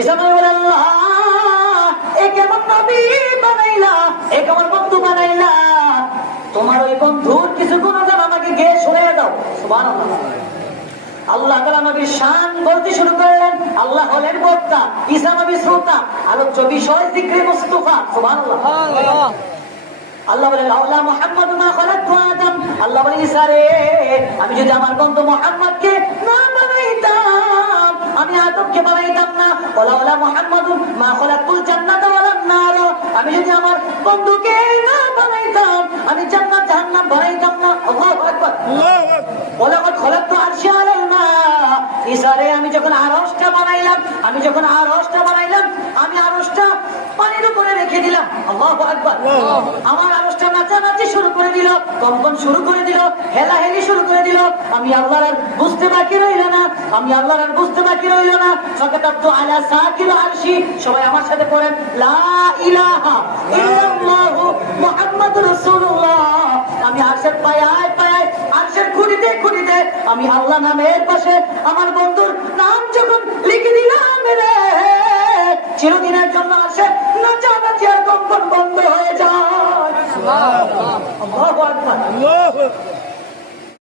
ঈসা নবী বলে, আল্লাহ এ কেমন নবী বানাইলা, এ কেমন বন্ধু বানাইলা, তোমার ওই বন্ধুর কিছু গুণগান আমাকে গিয়ে শুনিয়ে দাও। সুবহানাল্লাহ। আল্লাহ তাআলা নবীর শান বলতে শুরু করলেন। আল্লাহ হলেন বক্তা, ঈসা নবী শ্রোতা, আলোচ্য বিষয় যিকরে মুস্তাফা। সুবহানাল্লাহ। আল্লাহ বলেন, লাউলা মুহাম্মাদু মা খালাকতু আদম। আল্লাহ বলেন, ঈসা রে, আমি যদি আমার বন্ধু মুহাম্মদকে না বানাইতাম, আমি আদমকে বানাইতাম না। লাউলা মুহাম্মাদু মা খালাকতুল জান্নাতা ওয়ালান নার। আমি যদি আমার বন্ধুকে না বানাইতাম, আমি জান্নাত জাহান্নাম বানাইতাম না। আল্লাহু আকবার। আল্লাহু আকবার। ওয়ালাকাদ খালাকতু আরশি আলাল মা। ঈসা রে, আমি যখন আরশটা বানাইলাম, আমি আরশটা পানির উপরে রেখে দিলাম। আল্লাহু আকবার। আমার আরশটা নাচানাচি শুরু করে দিল, কম্পন শুরু করে দিল, হেলাহেলি শুরু করে দিল। আমি আল্লাহর আর বুঝতে বাকি রইল না। ফাকাতাবতু আলা সাকিল আরশি। সবাই আমার সাথে পড়েন, লা ইলাহা ইল্লাল্লাহু মুহাম্মাদুর রাসূলুল্লাহ। আমি আরশের পায়ায় আরশের খুঁড়িতে আমি আল্লাহ নামের পাশে আমার বন্ধুর নাম যখন লিখে দিলাম রে, চিরদিনের জন্য আসে নাচানাচি আর কম্পন বন্ধ হয়ে যায়। আল্লাহু আকবার।